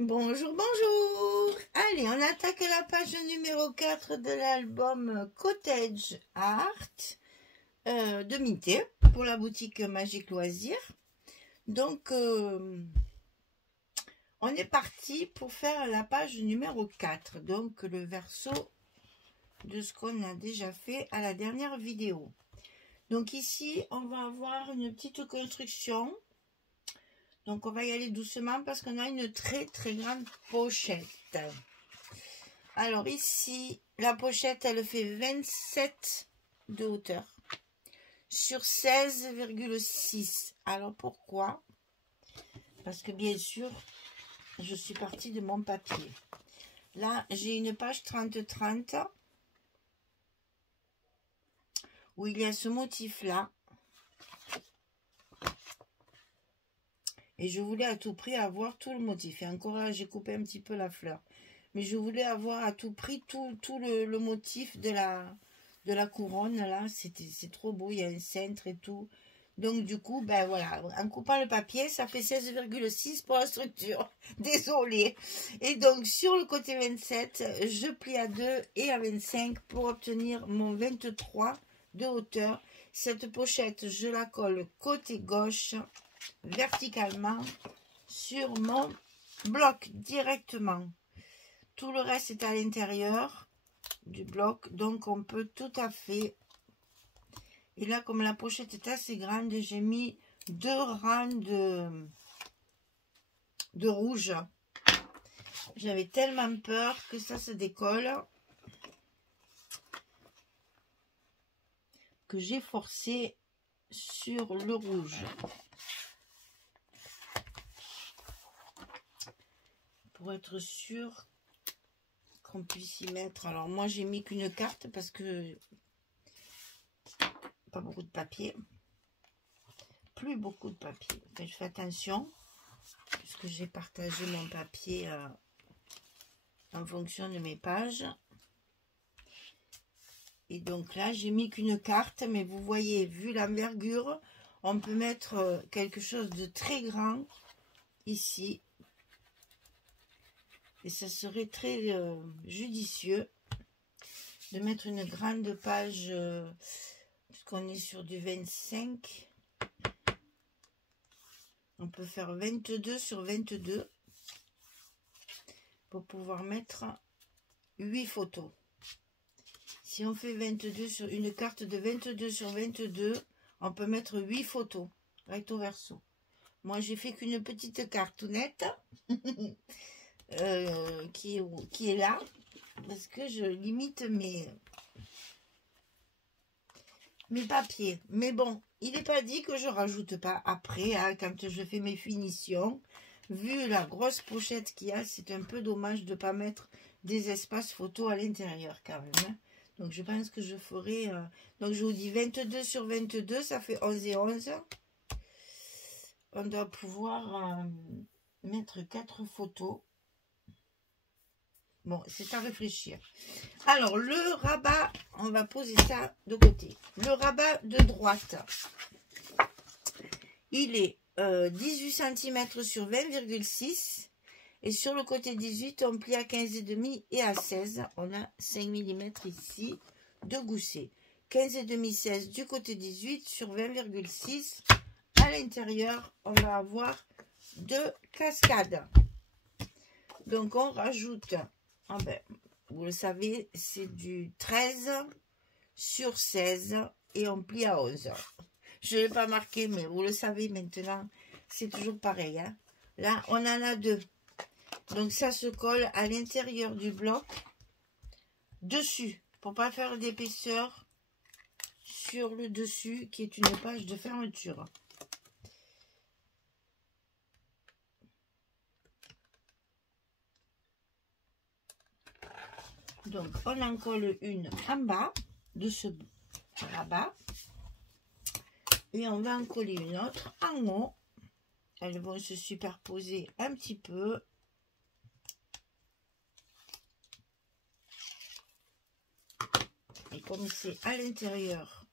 Bonjour, bonjour. Allez, on attaque la page numéro 4 de l'album Cottage Art de Mité pour la boutique Magique Loisirs. Donc, on est parti pour faire la page numéro 4. Donc, le verso de ce qu'on a déjà fait à la dernière vidéo. Donc ici, on va avoir une petite construction. Donc, on va y aller doucement parce qu'on a une très grande pochette. Alors ici, la pochette, elle fait 27 de hauteur sur 16,6. Alors pourquoi? Parce que bien sûr, je suis partie de mon papier. Là, j'ai une page 30-30 où il y a ce motif-là. Et je voulais à tout prix avoir tout le motif. Et encore là, j'ai coupé un petit peu la fleur. Mais je voulais avoir à tout prix tout le motif de la couronne. Là, c'est trop beau. Il y a un cintre et tout. Donc, du coup, ben voilà. En coupant le papier, ça fait 16,6 pour la structure. Désolée. Et donc, sur le côté 27, je plie à 2 et à 25 pour obtenir mon 23 de hauteur. Cette pochette, je la colle côté gauche verticalement sur mon bloc directement. Tout le reste est à l'intérieur du bloc, donc on peut tout à fait. Et là, comme la pochette est assez grande, j'ai mis 2 rangs de rouge. J'avais tellement peur que ça se décolle que j'ai forcé sur le rouge. Pour être sûr qu'on puisse y mettre. Alors moi j'ai mis qu'une carte parce que pas beaucoup de papier. Plus beaucoup de papier. Enfin, je fais attention puisque j'ai partagé mon papier en fonction de mes pages. Et donc là j'ai mis qu'une carte, mais vous voyez, vu l'envergure, on peut mettre quelque chose de très grand ici. Et ça serait très judicieux de mettre une grande page, puisqu'on est sur du 25. On peut faire 22 sur 22 pour pouvoir mettre 8 photos. Si on fait 22 sur une carte de 22 sur 22, on peut mettre 8 photos, recto verso. Moi, j'ai fait qu'une petite cartonnette. Qui est là parce que je limite mes papiers, mais bon, il n'est pas dit que je rajoute pas après, hein, quand je fais mes finitions. Vu la grosse pochette qu'il y a, c'est un peu dommage de pas mettre des espaces photos à l'intérieur quand même, hein. Donc je pense que je ferai donc je vous dis 22 sur 22, ça fait 11 et 11. On doit pouvoir mettre 4 photos. Bon, c'est à réfléchir. Alors, le rabat, on va poser ça de côté. Le rabat de droite, il est 18 cm sur 20,6. Et sur le côté 18, on plie à 15,5 et à 16. On a 5 mm ici de gousset. 15,5, 16 du côté 18 sur 20,6. À l'intérieur, on va avoir 2 cascades. Donc, on rajoute... Ah ben, vous le savez, c'est du 13 sur 16 et on plie à 11. Je ne l'ai pas marqué, mais vous le savez maintenant, c'est toujours pareil, hein. Là, on en a 2. Donc, ça se colle à l'intérieur du bloc, dessus, pour ne pas faire d'épaisseur sur le dessus, qui est une page de fermeture. Donc, on en colle une en bas de ce rabat. Et on va en coller une autre en haut. Elles vont se superposer un petit peu. Et comme c'est à l'intérieur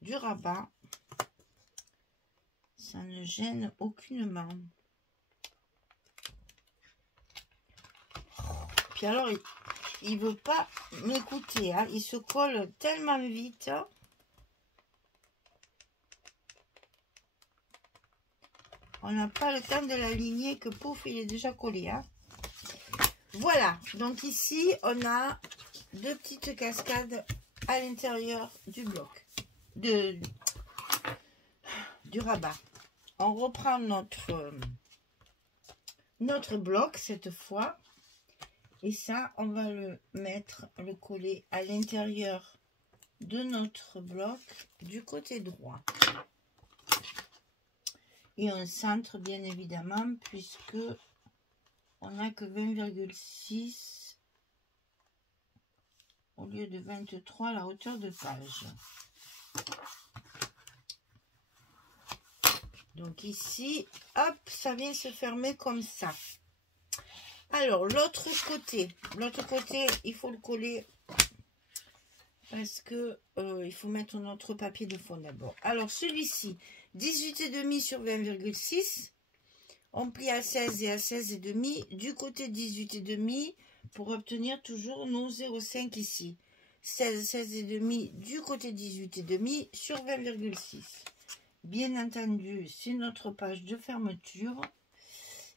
du rabat, ça ne gêne aucunement. Puis alors, il veut pas m'écouter. Hein. Il se colle tellement vite. On n'a pas le temps de l'aligner que pouf, il est déjà collé. Hein. Voilà. Donc ici, on a 2 petites cascades à l'intérieur du bloc. Du rabat. On reprend notre bloc cette fois. Et ça, on va le coller à l'intérieur de notre bloc du côté droit. Et un centre, bien évidemment, puisque on n'a que 20,6 au lieu de 23 à la hauteur de page. Donc ici, hop, ça vient se fermer comme ça. Alors, l'autre côté, il faut le coller parce que il faut mettre notre papier de fond d'abord. Alors, celui-ci, 18,5 sur 20,6, on plie à 16 et à 16,5 du côté 18,5 pour obtenir toujours nos 0,5 ici. 16, 16,5 du côté 18,5 sur 20,6. Bien entendu, c'est notre page de fermeture.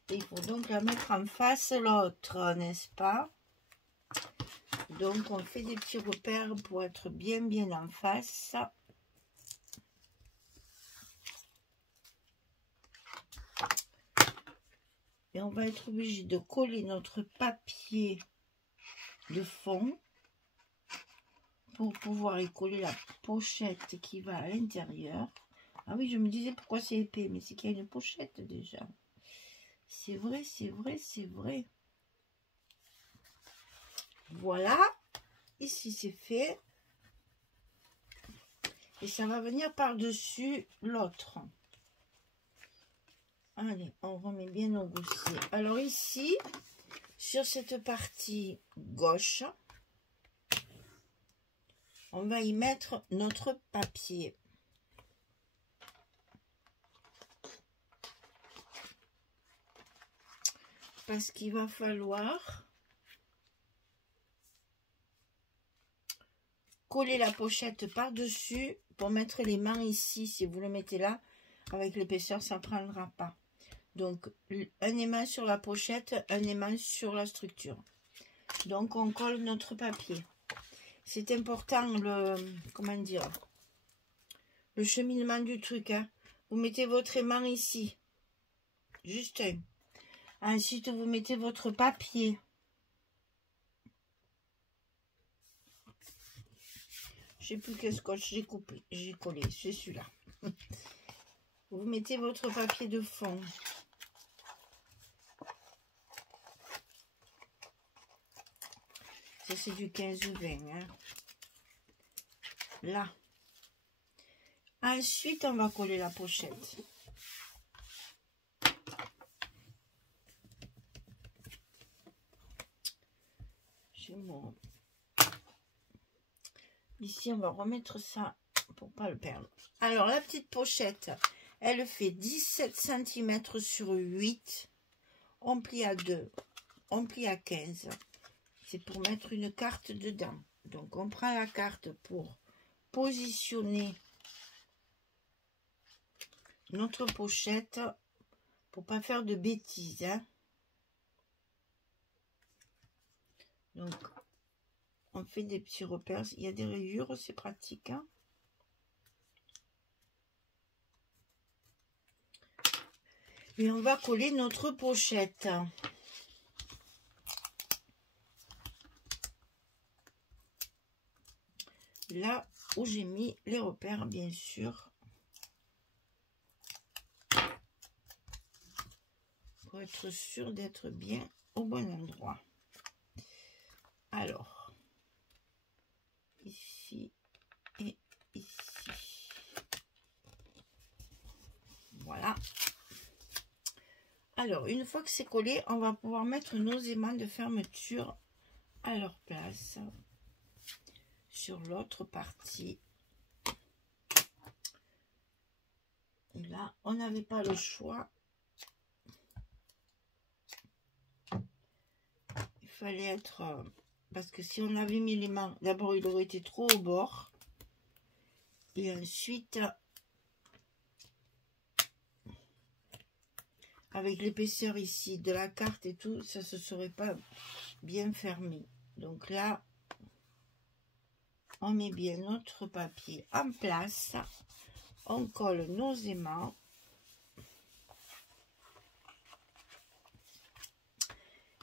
Et il faut donc la mettre en face l'autre, n'est-ce pas? Donc, on fait des petits repères pour être bien en face. Et on va être obligé de coller notre papier de fond pour pouvoir y coller la pochette qui va à l'intérieur. Ah oui, je me disais pourquoi c'est épais, mais c'est qu'il y a une pochette déjà. C'est vrai, c'est vrai, c'est vrai. Voilà. Ici, c'est fait. Et ça va venir par-dessus l'autre. Allez, on remet bien nos gousset. Alors ici, sur cette partie gauche, on va y mettre notre papier. Parce qu'il va falloir coller la pochette par-dessus pour mettre les mains ici. Si vous le mettez là, avec l'épaisseur, ça ne prendra pas. Donc, un aimant sur la pochette, un aimant sur la structure. Donc, on colle notre papier. C'est important, comment dire, le cheminement du truc. Hein. Vous mettez votre aimant ici. Juste un. Ensuite, vous mettez votre papier. Je ne sais plus quel scotch j'ai collé. C'est celui-là. Vous mettez votre papier de fond. Ça, c'est du 15 ou 20. Hein. Là. Ensuite, on va coller la pochette. Mon... Ici, on va remettre ça pour pas le perdre. Alors, la petite pochette, elle fait 17 cm sur 8. On plie à 2. On plie à 15. C'est pour mettre une carte dedans. Donc, on prend la carte pour positionner notre pochette pour pas faire de bêtises. Hein. Donc, on fait des petits repères. Il y a des rayures, c'est pratique. Hein. Et on va coller notre pochette. Là où j'ai mis les repères, bien sûr. Pour être sûr d'être bien au bon endroit. Alors, ici et ici. Voilà. Alors, une fois que c'est collé, on va pouvoir mettre nos aimants de fermeture à leur place sur l'autre partie. Et là, on n'avait pas le choix. Il fallait être... parce que si on avait mis les mains, d'abord il aurait été trop au bord. Et ensuite, avec l'épaisseur ici de la carte et tout, ça se serait pas bien fermé. Donc là, on met bien notre papier en place. On colle nos aimants.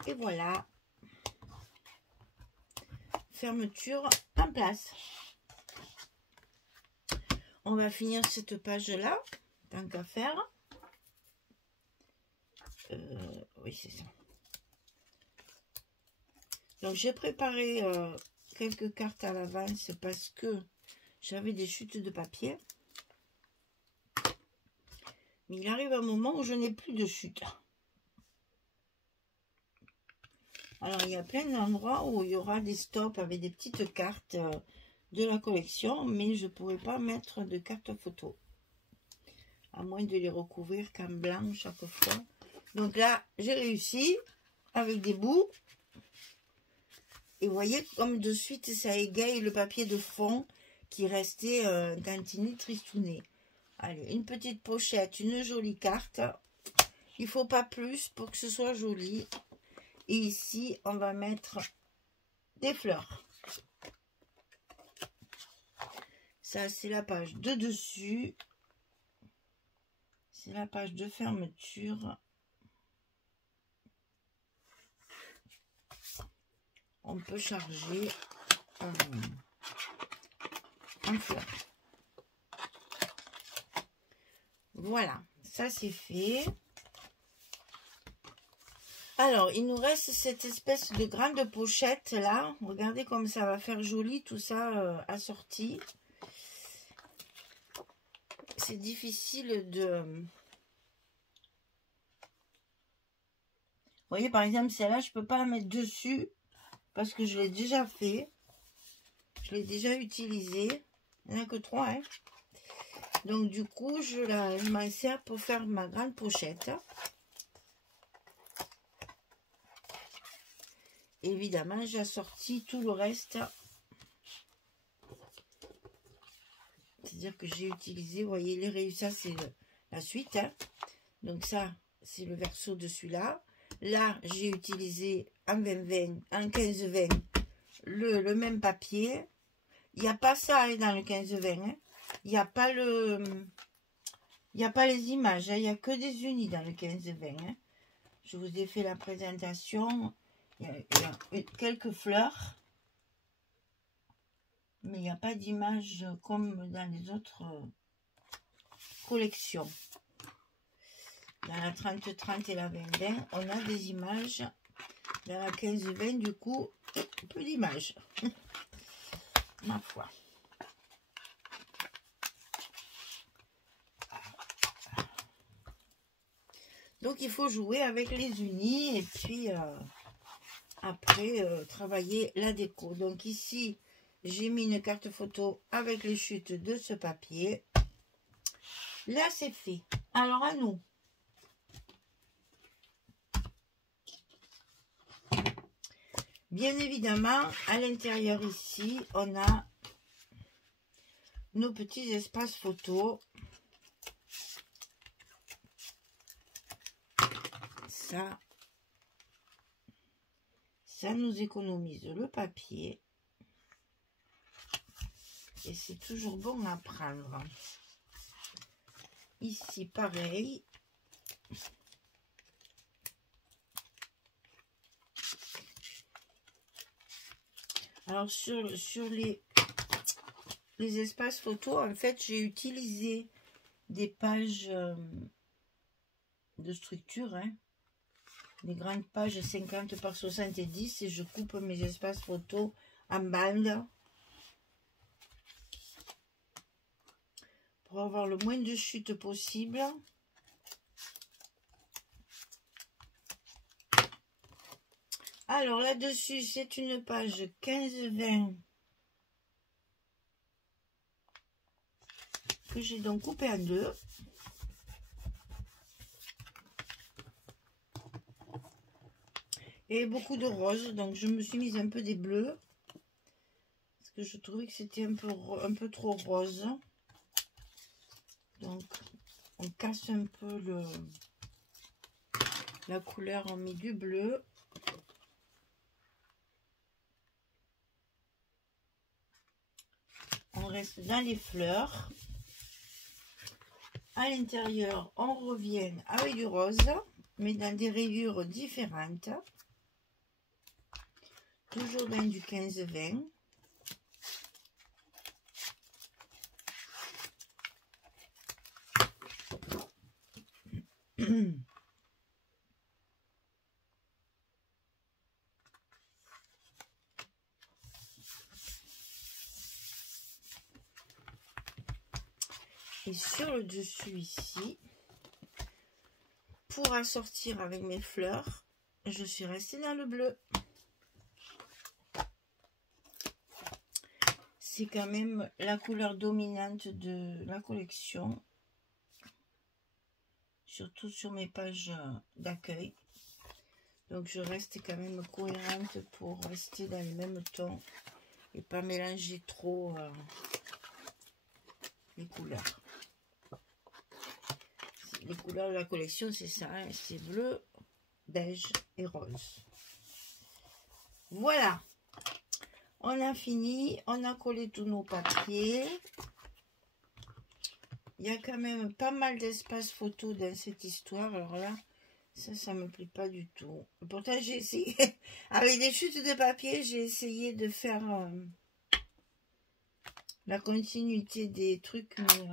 Et voilà. Fermeture en place. On va finir cette page-là, tant qu'à faire. Oui, c'est ça. Donc, j'ai préparé quelques cartes à l'avance parce que j'avais des chutes de papier. Mais il arrive un moment où je n'ai plus de chute. Alors, il y a plein d'endroits où il y aura des stops avec des petites cartes de la collection, mais je ne pourrai pas mettre de cartes photo. À moins de les recouvrir qu'en blanc chaque fois. Donc là, j'ai réussi avec des bouts. Et vous voyez comme de suite, ça égaye le papier de fond qui restait un tantinet tristouné. Allez, une petite pochette, une jolie carte. Il ne faut pas plus pour que ce soit joli. Et ici, on va mettre des fleurs. Ça, c'est la page de dessus. C'est la page de fermeture. On peut charger en fleurs. Voilà, ça c'est fait. Alors, il nous reste cette espèce de grande pochette là. Regardez comme ça va faire joli tout ça assorti. C'est difficile de... Vous voyez, par exemple, celle-là, je ne peux pas la mettre dessus parce que je l'ai déjà fait. Je l'ai déjà utilisée. Il n'y en a que 3. Hein. Donc, du coup, je m'en sers pour faire ma grande pochette. Évidemment, j'ai assorti tout le reste. C'est-à-dire que j'ai utilisé, vous voyez, les rayures, ça c'est la suite. Hein. Donc ça, c'est le verso de celui-là. Là, j'ai utilisé en 20-20, en 15-20, le même papier. Il n'y a pas ça hein, dans le 15-20. Hein. Il n'y a pas il n'y a pas les images. Hein. Il n'y a que des unis dans le 15-20. Hein. Je vous ai fait la présentation. Il y a quelques fleurs. Mais il n'y a pas d'image comme dans les autres collections. Dans la 30-30 et la 20-20, on a des images. Dans la 15-20, du coup, peu d'images. Ma foi. Donc, il faut jouer avec les unis et puis après, travailler la déco. Donc, ici, j'ai mis une carte photo avec les chutes de ce papier. Là, c'est fait. Alors, à nous. Bien évidemment, à l'intérieur ici, on a nos petits espaces photos. Ça nous économise le papier. Et c'est toujours bon à prendre. Ici, pareil. Alors, sur les espaces photos, en fait, j'ai utilisé des pages de structure, hein, des grandes pages 50 par 70 et je coupe mes espaces photos en bandes pour avoir le moins de chutes possible. Alors là-dessus, c'est une page 15-20 que j'ai donc coupé en deux. Et beaucoup de roses. Donc je me suis mise un peu des bleus. Parce que je trouvais que c'était un peu trop rose. Donc on casse un peu la couleur, on met du bleu. On reste dans les fleurs. À l'intérieur, on revient avec du rose, mais dans des rayures différentes. Toujours dans du 15-20. Et sur le dessus ici, pour assortir avec mes fleurs, je suis restée dans le bleu. C'est quand même la couleur dominante de la collection, surtout sur mes pages d'accueil. Donc je reste quand même cohérente pour rester dans le même ton et pas mélanger trop les couleurs. Les couleurs de la collection, c'est ça, hein, c'est bleu, beige et rose. Voilà, on a fini, on a collé tous nos papiers. Il y a quand même pas mal d'espace photo dans cette histoire. Alors là, ça me plaît pas du tout. Pourtant, j'ai essayé, avec des chutes de papier, j'ai essayé de faire la continuité des trucs, mais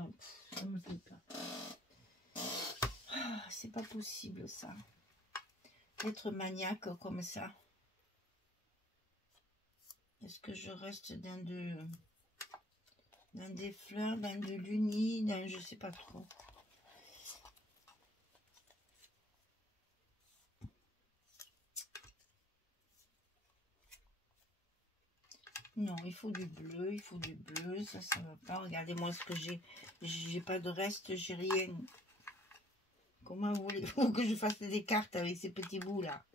ça me plaît pas. C'est pas possible ça, être maniaque comme ça. Est-ce que je reste dans des fleurs, dans de l'uni, dans je sais pas trop. Non, il faut du bleu, ça va pas. Regardez-moi ce que j'ai pas de reste, j'ai rien. Comment voulez-vous que je fasse des cartes avec ces petits bouts là?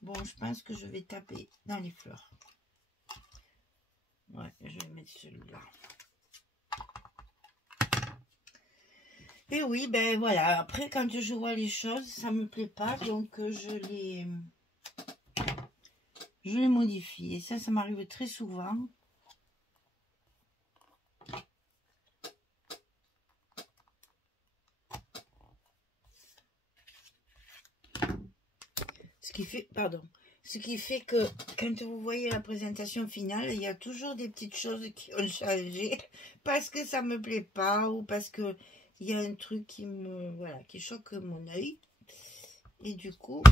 Bon, je pense que je vais taper dans les fleurs. Ouais, je vais mettre celui-là. Et oui, ben voilà. Après, quand je vois les choses, ça me plaît pas, donc je les modifie. Et ça m'arrive très souvent. Ce qui fait que quand vous voyez la présentation finale, il y a toujours des petites choses qui ont changé parce que ça me plaît pas ou parce que il y a un truc qui choque mon œil. Et du coup,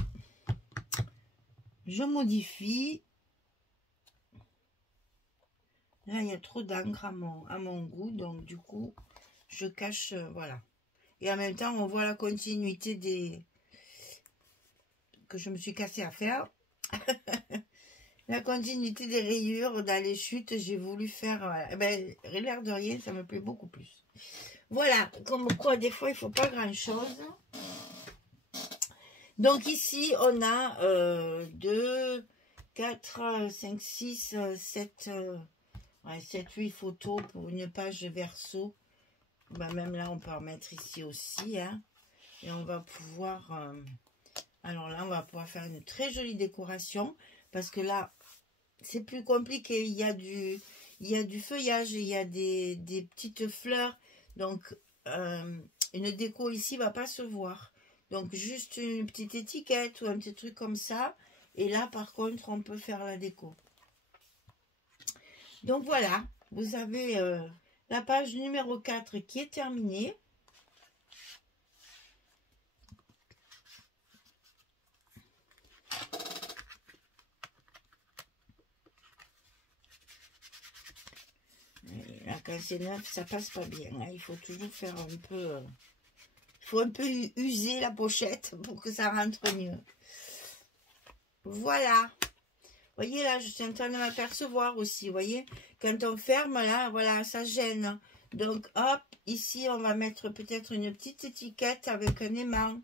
je modifie. Là, il y a trop d'encre à mon goût, donc du coup, je cache, voilà. Et en même temps, on voit la continuité que je me suis cassée à faire. La continuité des rayures dans les chutes, j'ai voulu faire, l'air de rien, ça me plaît beaucoup plus. Voilà, comme quoi des fois il faut pas grand chose. Donc ici on a 2, 4, 5, 6, 7, 8 photos pour une page verso. Même là on peut en mettre ici aussi, hein. Et on va pouvoir... alors là, on va pouvoir faire une très jolie décoration. Parce que là, c'est plus compliqué. Il y a du feuillage, il y a des petites fleurs. Donc, une déco ici va pas se voir. Donc, juste une petite étiquette ou un petit truc comme ça. Et là, par contre, on peut faire la déco. Donc, voilà. Vous avez la page numéro 4 qui est terminée. Là, quand c'est neuf, ça passe pas bien. Hein. Il faut toujours faire un peu... il faut un peu user la pochette pour que ça rentre mieux. Voilà. Vous voyez, là, je suis en train de m'apercevoir aussi. Vous voyez, quand on ferme, là, voilà, ça gêne. Donc, hop, ici, on va mettre peut-être une petite étiquette avec un aimant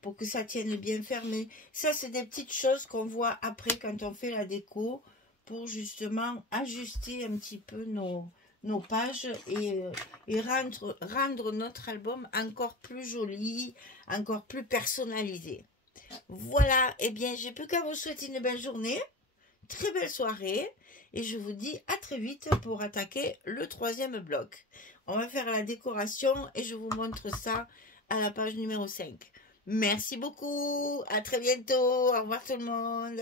pour que ça tienne bien fermé. Ça, c'est des petites choses qu'on voit après quand on fait la déco pour justement ajuster un petit peu nos pages et rendre notre album encore plus joli, encore plus personnalisé. Voilà, eh bien, j'ai plus qu'à vous souhaiter une belle journée, très belle soirée, et je vous dis à très vite pour attaquer le 3e bloc. On va faire la décoration et je vous montre ça à la page numéro 5. Merci beaucoup, à très bientôt, au revoir tout le monde.